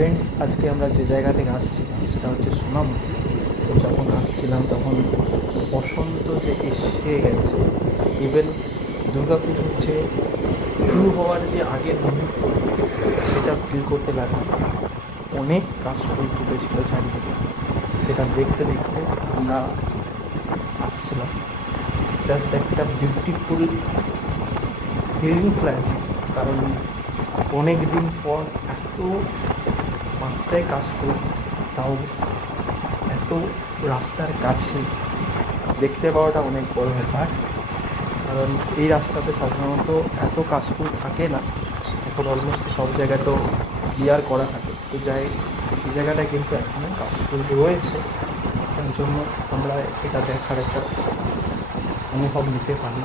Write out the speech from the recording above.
Friends, আজকে আমরা যে জায়গা থেকে আসছিলাম সেটা হচ্ছে সোনামুখী। তো যখন আসছিলাম তখন বসন্ত যে এসে গেছে, ইভেন দুর্গাপুজোর যে শুরু হওয়ার যে আগের মুহূর্ত সেটা ফিল করতে লাগলো। অনেক কাশফুল ফুটেছিল চারিদিকে, সেটা দেখতে দেখতে আমরা আসছিলাম। জাস্ট একটা বিউটিফুল ফিলিংস লাগছে, কারণ অনেক দিন পর এত মাত্রায় কাশফুল, তাও এত রাস্তার কাছে দেখতে পাওয়াটা অনেক বড় ব্যাপার। কারণ এই রাস্তাতে সাধারণত এত কাশফুল থাকে না, এখন অলমোস্ট সব জায়গায় তো ক্লিয়ার করা থাকে। তো যাই, এই জায়গাটায় কিন্তু এখনও কাশফুল রয়েছে, যার জন্য আমরা এটা দেখার একটা অনুভব নিতে পারি।